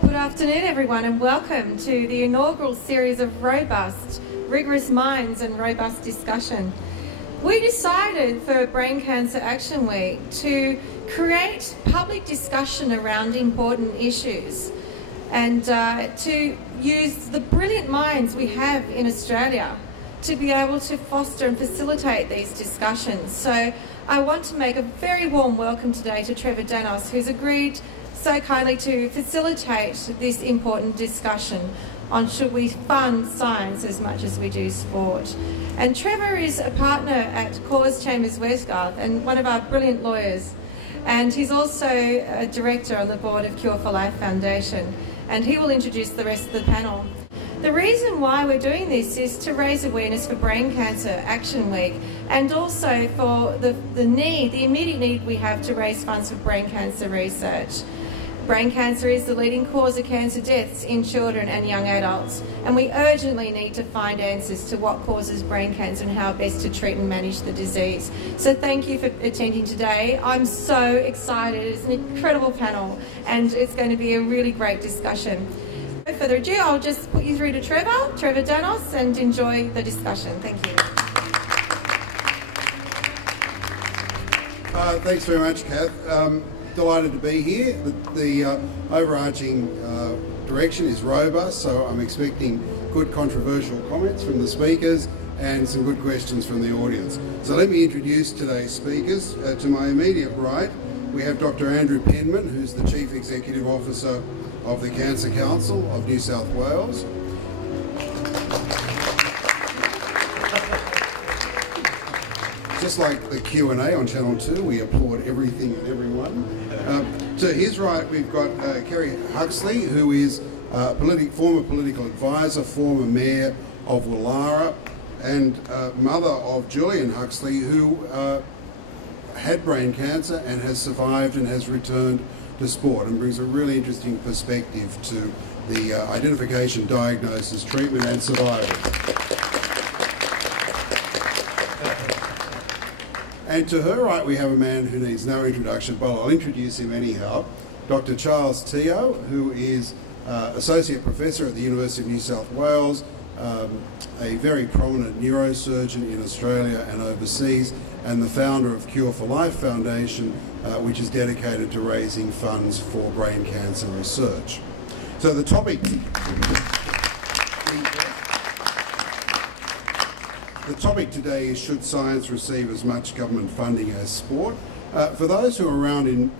Good afternoon, everyone, and welcome to the inaugural series of Robust, Rigorous Minds and Robust Discussion. We decided for Brain Cancer Action Week to create public discussion around important issues and to use the brilliant minds we have in Australia to be able to foster and facilitate these discussions. So I want to make a very warm welcome today to Trevor Danos, who's agreed so kindly to facilitate this important discussion on should we fund science as much as we do sport. And Trevor is a partner at Cause Chambers Westgarth and one of our brilliant lawyers. And he's also a director on the board of Cure for Life Foundation. And he will introduce the rest of the panel. The reason why we're doing this is to raise awareness for Brain Cancer Action Week and also for the immediate need we have to raise funds for brain cancer research. Brain cancer is the leading cause of cancer deaths in children and young adults, and we urgently need to find answers to what causes brain cancer and how best to treat and manage the disease. So thank you for attending today. I'm so excited. It's an incredible panel, and it's going to be a really great discussion. Without further ado, I'll just put you through to Trevor Danos, and enjoy the discussion. Thank you. Thanks very much, Kath. Delighted to be here. The overarching direction is robust, so I'm expecting good controversial comments from the speakers and some good questions from the audience. So let me introduce today's speakers. To my immediate right, we have Dr. Andrew Penman, who's the Chief Executive Officer of the Cancer Council of New South Wales. Just like the Q&A on Channel 2, we applaud everything and everyone. To his right, we've got Keri Huxley, who is former political advisor, former mayor of Woollahra, and mother of Julian Huxley, who had brain cancer and has survived and has returned to sport, and brings a really interesting perspective to the identification, diagnosis, treatment and survival. And to her right, we have a man who needs no introduction, but I'll introduce him anyhow. Dr. Charles Teo, who is Associate Professor at the University of New South Wales, a very prominent neurosurgeon in Australia and overseas, and the founder of Cure for Life Foundation, which is dedicated to raising funds for brain cancer research. So the topic... The topic today is, should science receive as much government funding as sport? For those who are around in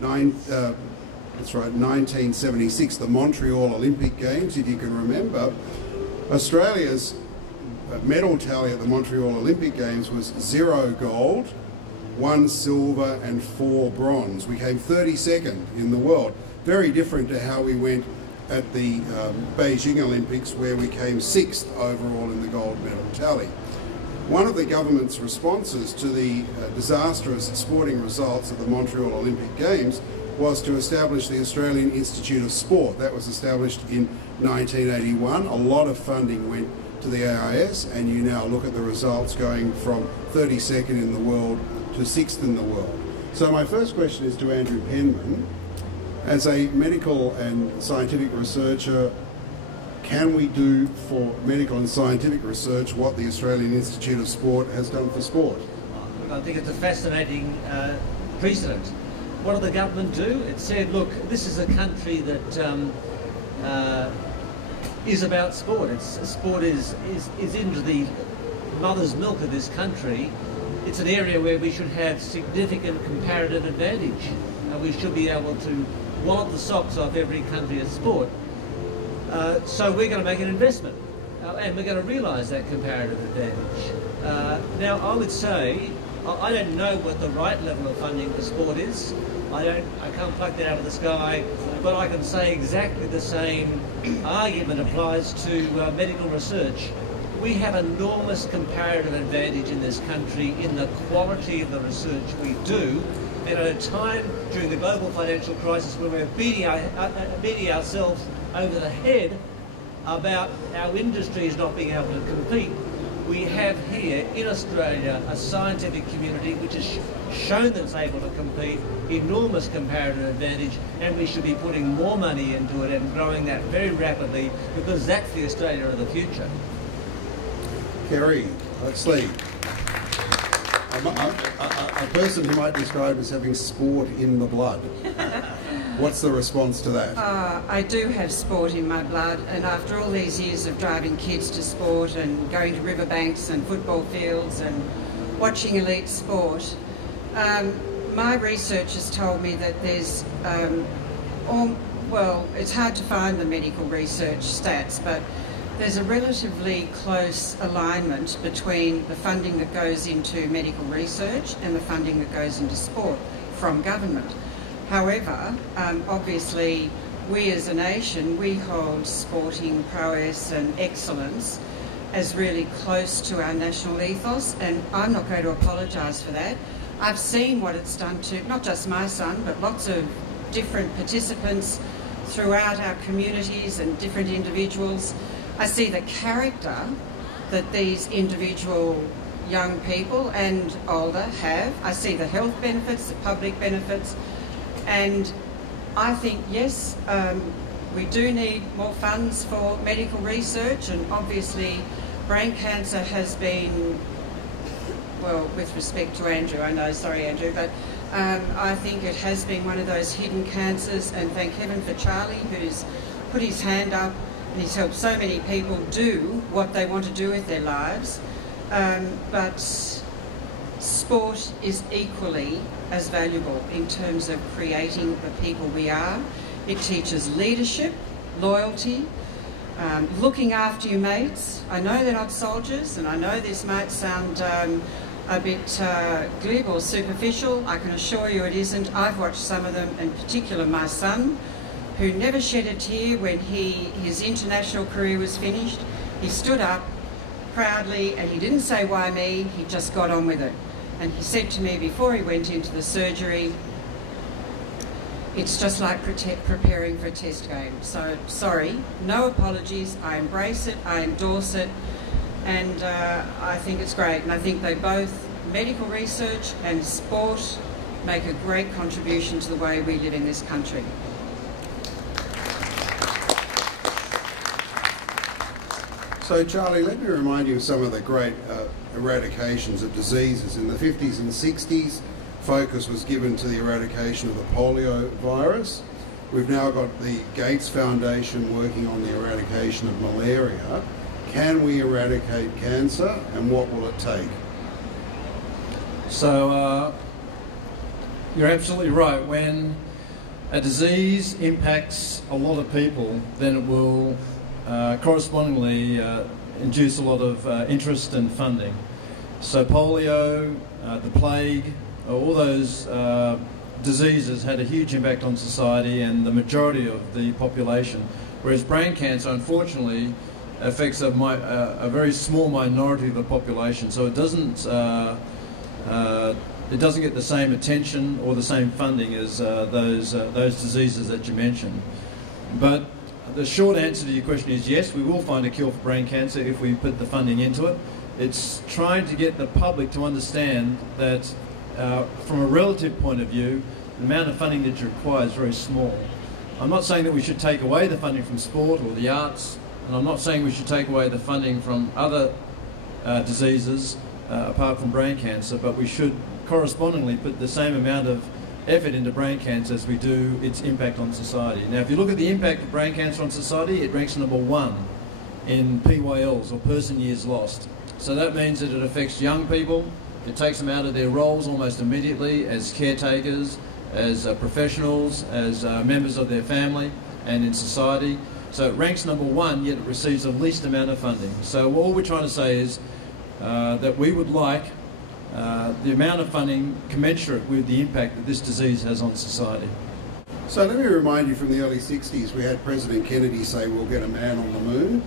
1976, the Montreal Olympic Games, if you can remember, Australia's medal tally at the Montreal Olympic Games was 0 gold, 1 silver and 4 bronze. We came 32nd in the world. Very different to how we went at the Beijing Olympics, where we came 6th overall in the gold medal tally. One of the government's responses to the disastrous sporting results of the Montreal Olympic Games was to establish the Australian Institute of Sport. That was established in 1981. A lot of funding went to the AIS, and you now look at the results going from 32nd in the world to 6th in the world. So my first question is to Andrew Penman. As a medical and scientific researcher, can we do for medical and scientific research what the Australian Institute of Sport has done for sport? Look, I think it's a fascinating precedent. What did the government do? It said, look, this is a country that is about sport. Sport is into the mother's milk of this country. It's an area where we should have significant comparative advantage. We should be able to wallop the socks off every country at sport. So we're going to make an investment, and we're going to realise that comparative advantage. Now, I would say, I don't know what the right level of funding for sport is. I can't pluck that out of the sky, but I can say exactly the same argument applies to medical research. We have enormous comparative advantage in this country in the quality of the research we do, and at a time during the global financial crisis when we're beating ourselves over the head about our industries not being able to compete, We have here in Australia a scientific community which has shown that it's able to compete, enormous comparative advantage, and we should be putting more money into it and growing that very rapidly, because that's the Australia of the future. Keri, Huxley, a person who might describe as having sport in the blood. What's the response to that? I do have sport in my blood, and after all these years of driving kids to sport and going to riverbanks and football fields and watching elite sport, my research has told me that there's, well, it's hard to find the medical research stats, but there's a relatively close alignment between the funding that goes into medical research and the funding that goes into sport from government. However, obviously, we as a nation, we hold sporting prowess and excellence as really close to our national ethos, and I'm not going to apologise for that. I've seen what it's done to not just my son, but lots of different participants throughout our communities and different individuals. I see the character that these individual young people and older have. I see the health benefits, the public benefits, and I think, yes, we do need more funds for medical research, and obviously brain cancer has been, well, with respect to Andrew, I know, sorry Andrew, but I think it has been one of those hidden cancers, and thank heaven for Charlie, who's put his hand up and he's helped so many people do what they want to do with their lives. But sport is equally as valuable in terms of creating the people we are. It teaches leadership, loyalty, looking after your mates. I know they're not soldiers, and I know this might sound a bit glib or superficial. I can assure you it isn't. I've watched some of them, in particular my son, who never shed a tear when his international career was finished. He stood up proudly and he didn't say, "Why me?" He just got on with it. And he said to me before he went into the surgery, "It's just like preparing for a test game." So, sorry, no apologies. I embrace it, I endorse it, and I think it's great. And I think they both, medical research and sport, make a great contribution to the way we live in this country. So Charlie, let me remind you of some of the great eradications of diseases. In the 50s and 60s, focus was given to the eradication of the polio virus. We've now got the Gates Foundation working on the eradication of malaria. Can we eradicate cancer, and what will it take? So you're absolutely right. When a disease impacts a lot of people, then it will correspondingly induce a lot of interest and funding. So polio, the plague, all those diseases had a huge impact on society and the majority of the population, whereas brain cancer, unfortunately, affects a very small minority of the population. So it doesn't get the same attention or the same funding as those diseases that you mentioned. But the short answer to your question is yes, we will find a cure for brain cancer if we put the funding into it. It's trying to get the public to understand that from a relative point of view, the amount of funding that you require is very small. I'm not saying that we should take away the funding from sport or the arts, and I'm not saying we should take away the funding from other diseases apart from brain cancer, but we should correspondingly put the same amount of effort into brain cancer as we do its impact on society. Now, if you look at the impact of brain cancer on society, it ranks number 1 in PYLs, or person years lost. So that means that it affects young people. It takes them out of their roles almost immediately as caretakers, as professionals, as members of their family and in society. So it ranks number 1, yet it receives the least amount of funding. So all we're trying to say is that we would like the amount of funding commensurate with the impact that this disease has on society. So let me remind you, from the early 60s, we had President Kennedy say we'll get a man on the moon.